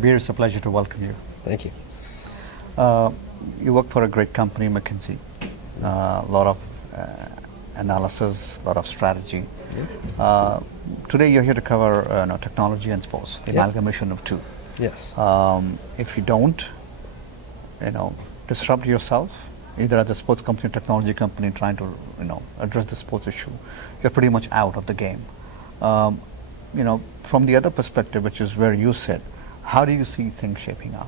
Kabir, it's a pleasure to welcome you. Thank you. You work for a great company, McKinsey. A lot of analysis, a lot of strategy. Today you're here to cover technology and sports, the amalgamation of two. Yes. If you don't, disrupt yourself, either as a sports company or technology company trying to, address the sports issue, you're pretty much out of the game. From the other perspective, which is where you sit, how do you see things shaping up?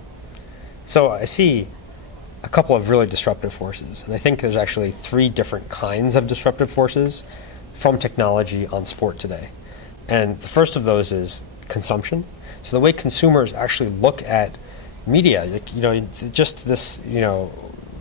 So I see a couple of really disruptive forces, and I think there's actually three different kinds of disruptive forces from technology on sport today. And the first of those is consumption. So the way consumers actually look at media, just this,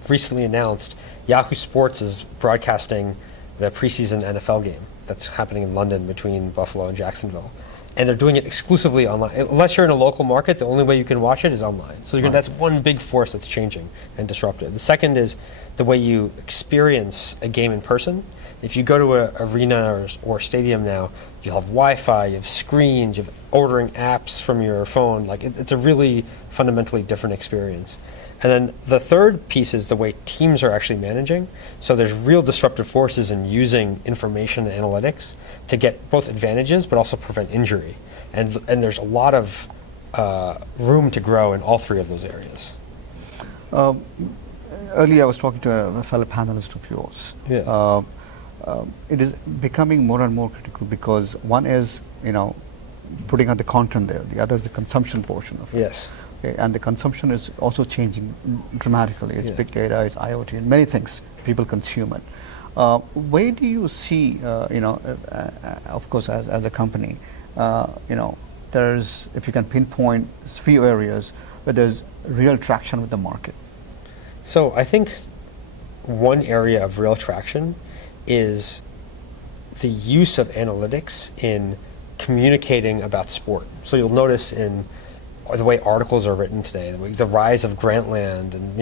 recently announced, Yahoo Sports is broadcasting the preseason NFL game that's happening in London between Buffalo and Jacksonville. And they're doing it exclusively online. Unless you're in a local market, the only way you can watch it is online. So that's one big force that's changing and disruptive. The second is the way you experience a game in person. If you go to an arena or stadium now, you'll have Wi-Fi, you have screens, you have ordering apps from your phone. It's a really fundamentally different experience. And then the third piece is the way teams are actually managing. So there's real disruptive forces in using information and analytics to get both advantages but also prevent injury. And there's a lot of room to grow in all three of those areas. Earlier I was talking to a fellow panelist of yours. Yeah. It is becoming more and more critical because one is, putting out the content there. The other is the consumption portion of it. Yes. Okay, and the consumption is also changing dramatically. It's big data, it's IoT, and many things. People consume it. Where do you see, of course, as a company, there's, if you can pinpoint a few areas where there's real traction with the market? So I think one area of real traction is the use of analytics in communicating about sport. So you'll notice in the way articles are written today, the rise of Grantland, and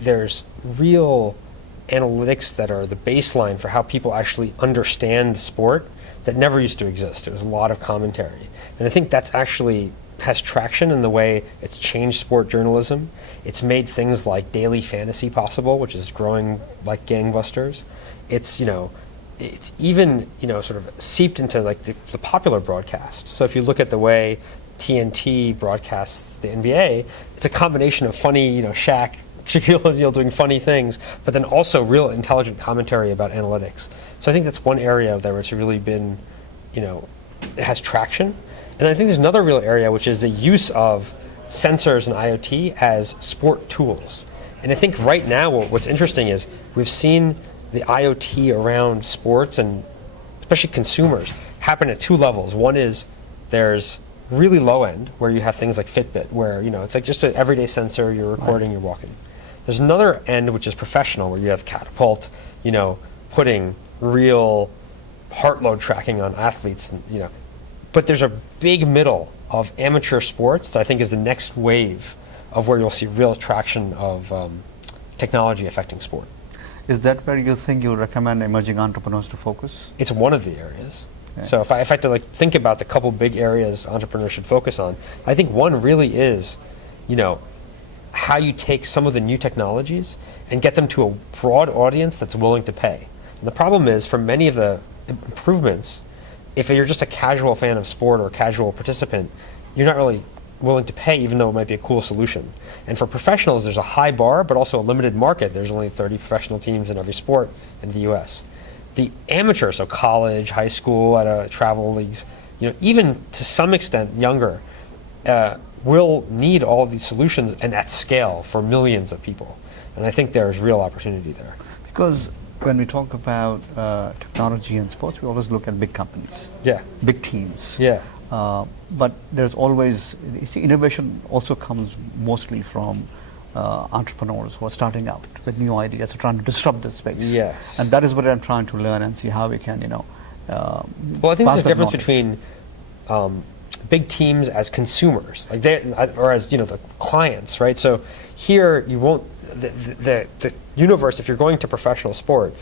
there's real analytics that are the baseline for how people actually understand sport that never used to exist. There was a lot of commentary, and I think that's actually has traction in the way it's changed sport journalism. It's made things like daily fantasy possible, which is growing like gangbusters. It's it's even sort of seeped into the popular broadcast. So if you look at the way TNT broadcasts the NBA, it's a combination of funny, Shaq, Shaquille O'Neal doing funny things, but then also real intelligent commentary about analytics. So I think that's one area where it's really been, it has traction. And I think there's another real area, which is the use of sensors and IoT as sport tools. And I think right now what's interesting is we've seen the IoT around sports and especially consumers happen at two levels. One is there's really low end where you have things like Fitbit where it's like just an everyday sensor, you're recording, you're walking. There's another end which is professional where you have Catapult, putting real heart load tracking on athletes, and, but there's a big middle of amateur sports that I think is the next wave of where you'll see real traction of technology affecting sport. Is that where you think you recommend emerging entrepreneurs to focus? It's one of the areas. Okay. So if I had to think about the couple big areas entrepreneurs should focus on, I think one really is, how you take some of the new technologies and get them to a broad audience that's willing to pay. And the problem is, for many of the improvements, if you're just a casual fan of sport or a casual participant, you're not really willing to pay, even though it might be a cool solution. And for professionals, there's a high bar, but also a limited market. There's only 30 professional teams in every sport in the US. The amateur, so college, high school, at travel leagues, even to some extent younger, will need all of these solutions and at scale for millions of people. And I think there's real opportunity there. Because when we talk about technology and sports, we always look at big companies, big teams. But there's always, innovation also comes mostly from entrepreneurs who are starting out with new ideas, trying to disrupt the space. Yes. And that is what I'm trying to learn and see how we can, well, I think there's a difference between big teams as consumers, or as the clients, right? So here you won't the universe. If you're going to professional sport,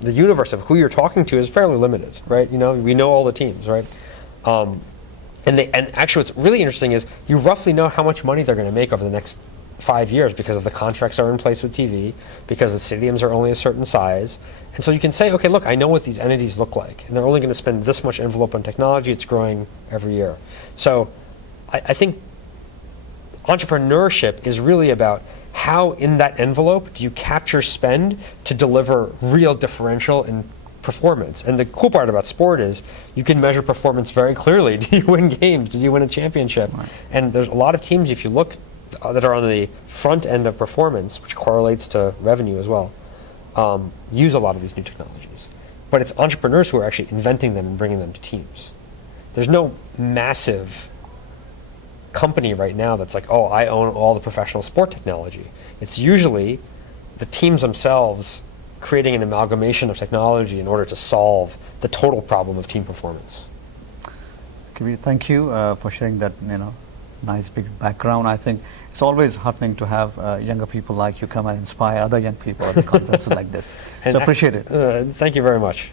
the universe of who you're talking to is fairly limited, right? We know all the teams, right? And actually what's really interesting is you roughly know how much money they're going to make over the next 5 years because of the contracts that are in place with TV, because the stadiums are only a certain size. And so you can say, okay, look, I know what these entities look like, and they're only going to spend this much envelope on technology. It's growing every year. So I think entrepreneurship is really about how in that envelope do you capture spend to deliver real differential in performance. And the cool part about sport is you can measure performance very clearly. Did you win games? Did you win a championship? Right. And there's a lot of teams, if you look, that are on the front end of performance, which correlates to revenue as well, use a lot of these new technologies. But it's entrepreneurs who are actually inventing them and bringing them to teams. There's no massive company right now that's like, oh, I own all the professional sport technology. It's usually the teams themselves creating an amalgamation of technology in order to solve the total problem of team performance. Kabir, thank you for sharing that nice big background. I think it's always heartening to have younger people like you come and inspire other young people at the conferences like this. So appreciate it. Thank you very much.